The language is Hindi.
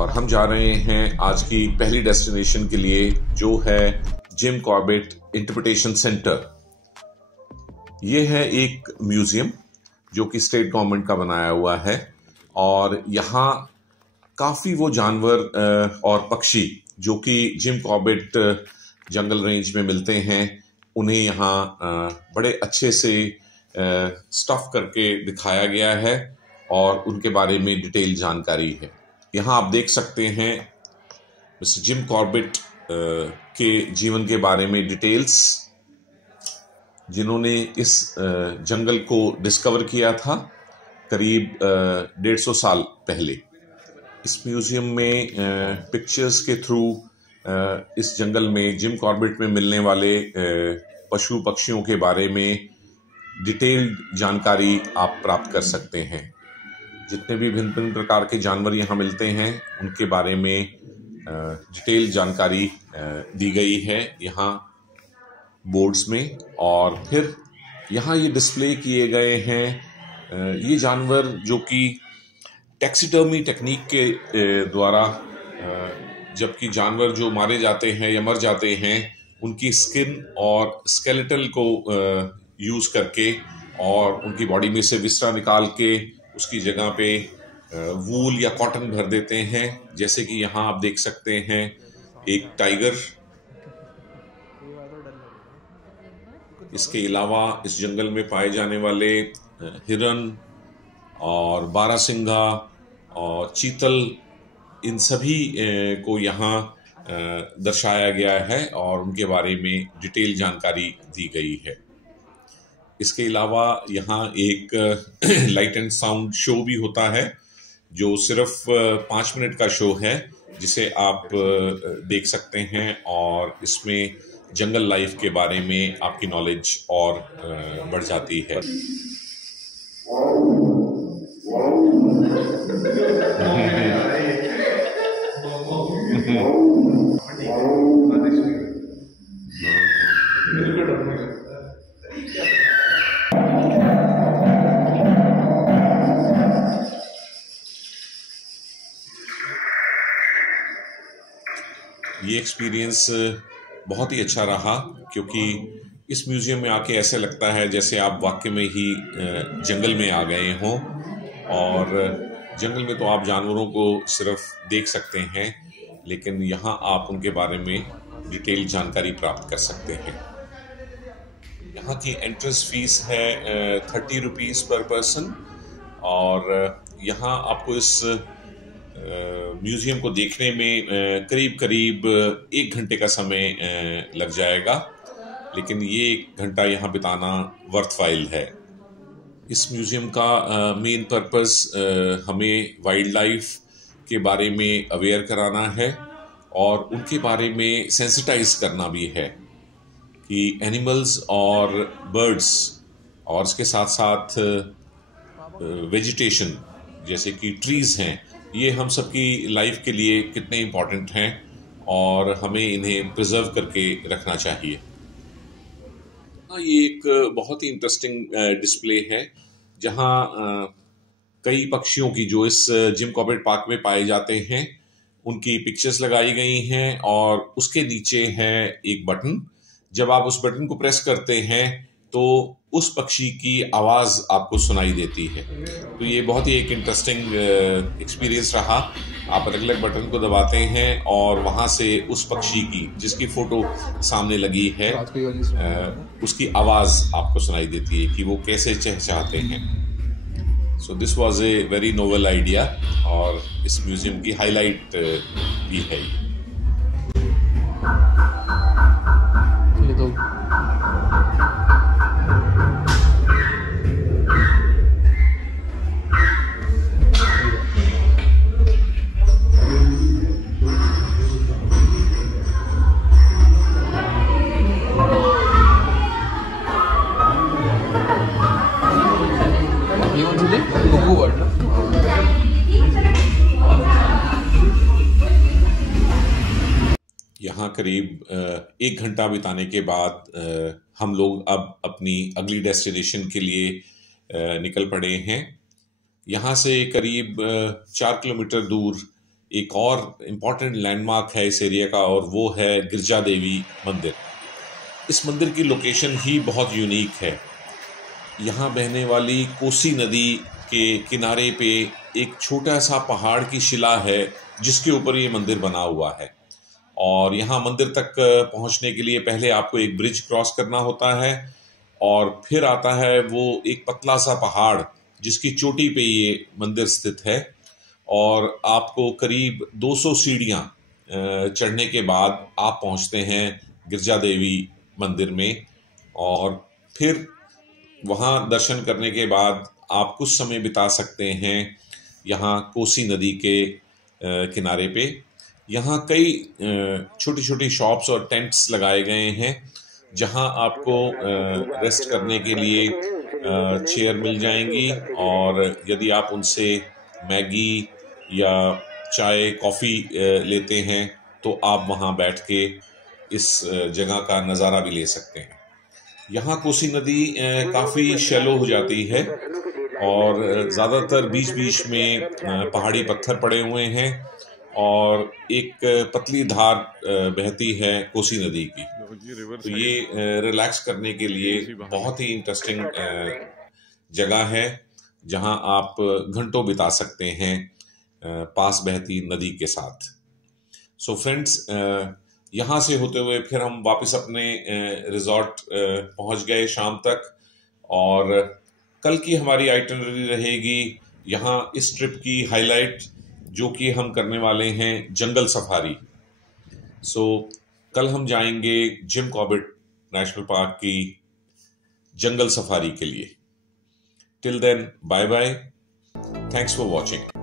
और हम जा रहे हैं आज की पहली डेस्टिनेशन के लिए, जो है जिम कॉर्बेट इंटरप्रिटेशन सेंटर। ये है एक म्यूजियम जो कि स्टेट गवर्नमेंट का बनाया हुआ है और यहाँ काफ़ी वो जानवर और पक्षी जो कि जिम कॉर्बेट जंगल रेंज में मिलते हैं, उन्हें यहाँ बड़े अच्छे से स्टफ करके दिखाया गया है और उनके बारे में डिटेल जानकारी है। यहाँ आप देख सकते हैं मिस्टर जिम कॉर्बेट के जीवन के बारे में डिटेल्स, जिन्होंने इस जंगल को डिस्कवर किया था करीब 150 साल पहले। इस म्यूजियम में पिक्चर्स के थ्रू इस जंगल में जिम कॉर्बेट में मिलने वाले पशु पक्षियों के बारे में डिटेल्ड जानकारी आप प्राप्त कर सकते हैं। जितने भी भिन्न भिन्न प्रकार के जानवर यहाँ मिलते हैं उनके बारे में डिटेल जानकारी दी गई है यहाँ बोर्ड्स में। और फिर यहाँ ये डिस्प्ले किए गए हैं ये जानवर जो कि टैक्सीडर्मी टेक्निक के द्वारा, जबकि जानवर जो मारे जाते हैं या मर जाते हैं उनकी स्किन और स्केलेटल को यूज करके और उनकी बॉडी में से विसरा निकाल के उसकी जगह पे वूल या कॉटन भर देते हैं। जैसे कि यहाँ आप देख सकते हैं एक टाइगर। इसके अलावा इस जंगल में पाए जाने वाले हिरन और बारहसिंगा और चीतल, इन सभी को यहाँ दर्शाया गया है और उनके बारे में डिटेल जानकारी दी गई है। इसके अलावा यहाँ एक लाइट एंड साउंड शो भी होता है जो सिर्फ 5 मिनट का शो है, जिसे आप देख सकते हैं और इसमें जंगल लाइफ के बारे में आपकी नॉलेज और बढ़ जाती है। ये एक्सपीरियंस बहुत ही अच्छा रहा, क्योंकि इस म्यूजियम में आके ऐसे लगता है जैसे आप वाकई में ही जंगल में आ गए हों। और जंगल में तो आप जानवरों को सिर्फ देख सकते हैं, लेकिन यहाँ आप उनके बारे में डिटेल जानकारी प्राप्त कर सकते हैं। यहाँ की एंट्रेंस फीस है 30 रुपीज़ पर पर्सन और यहाँ आपको इस म्यूजियम को देखने में करीब करीब 1 घंटे का समय लग जाएगा, लेकिन ये 1 घंटा यहाँ बिताना वर्थवाइल है। इस म्यूजियम का मेन पर्पस हमें वाइल्ड लाइफ के बारे में अवेयर कराना है और उनके बारे में सेंसिटाइज करना भी है कि एनिमल्स और बर्ड्स और इसके साथ साथ वेजिटेशन जैसे कि ट्रीज़ हैं, ये हम सबकी लाइफ के लिए कितने इम्पोर्टेंट हैं और हमें इन्हें प्रिजर्व करके रखना चाहिए। ये एक बहुत ही इंटरेस्टिंग डिस्प्ले है जहाँ कई पक्षियों की जो इस जिम कॉर्बेट पार्क में पाए जाते हैं उनकी पिक्चर्स लगाई गई हैं और उसके नीचे है एक बटन। जब आप उस बटन को प्रेस करते हैं तो उस पक्षी की आवाज़ आपको सुनाई देती है। तो ये बहुत ही एक इंटरेस्टिंग एक्सपीरियंस रहा। आप अलग अलग बटन को दबाते हैं और वहाँ से उस पक्षी की जिसकी फ़ोटो सामने लगी है उसकी आवाज़ आपको सुनाई देती है कि वो कैसे चहचहाते हैं। So this was a very novel idea और इस म्यूज़ियम की हाईलाइट भी है। यहाँ करीब 1 घंटा बिताने के बाद हम लोग अब अपनी अगली डेस्टिनेशन के लिए निकल पड़े हैं। यहाँ से करीब 4 किलोमीटर दूर एक और इम्पॉर्टेंट लैंडमार्क है इस एरिया का, और वो है गिरजा देवी मंदिर। इस मंदिर की लोकेशन ही बहुत यूनिक है। यहाँ बहने वाली कोसी नदी के किनारे पे एक छोटा सा पहाड़ की शिला है जिसके ऊपर ये मंदिर बना हुआ है। और यहाँ मंदिर तक पहुँचने के लिए पहले आपको एक ब्रिज क्रॉस करना होता है, और फिर आता है वो एक पतला सा पहाड़ जिसकी चोटी पे ये मंदिर स्थित है। और आपको करीब 200 सीढ़ियाँ चढ़ने के बाद आप पहुँचते हैं गिरजा देवी मंदिर में। और फिर वहाँ दर्शन करने के बाद आप कुछ समय बिता सकते हैं यहाँ कोसी नदी के किनारे पे। यहाँ कई छोटी छोटी शॉप्स और टेंट्स लगाए गए हैं जहाँ आपको रेस्ट करने के लिए चेयर मिल जाएंगी, और यदि आप उनसे मैगी या चाय कॉफ़ी लेते हैं तो आप वहाँ बैठ के इस जगह का नज़ारा भी ले सकते हैं। यहाँ कोसी नदी काफ़ी शैलो हो जाती है, और ज़्यादातर बीच बीच में पहाड़ी पत्थर पड़े हुए हैं, और एक पतली धार बहती है कोसी नदी की। तो ये रिलैक्स करने के लिए बहुत ही इंटरेस्टिंग जगह है जहां आप घंटों बिता सकते हैं पास बहती नदी के साथ। सो फ्रेंड्स, यहाँ से होते हुए फिर हम वापस अपने रिजॉर्ट पहुँच गए शाम तक, और कल की हमारी आइटिनरी रहेगी यहाँ इस ट्रिप की हाईलाइट, जो कि हम करने वाले हैं जंगल सफारी। सो कल हम जाएंगे जिम कॉर्बेट नेशनल पार्क की जंगल सफारी के लिए। Till then, bye bye, thanks for watching.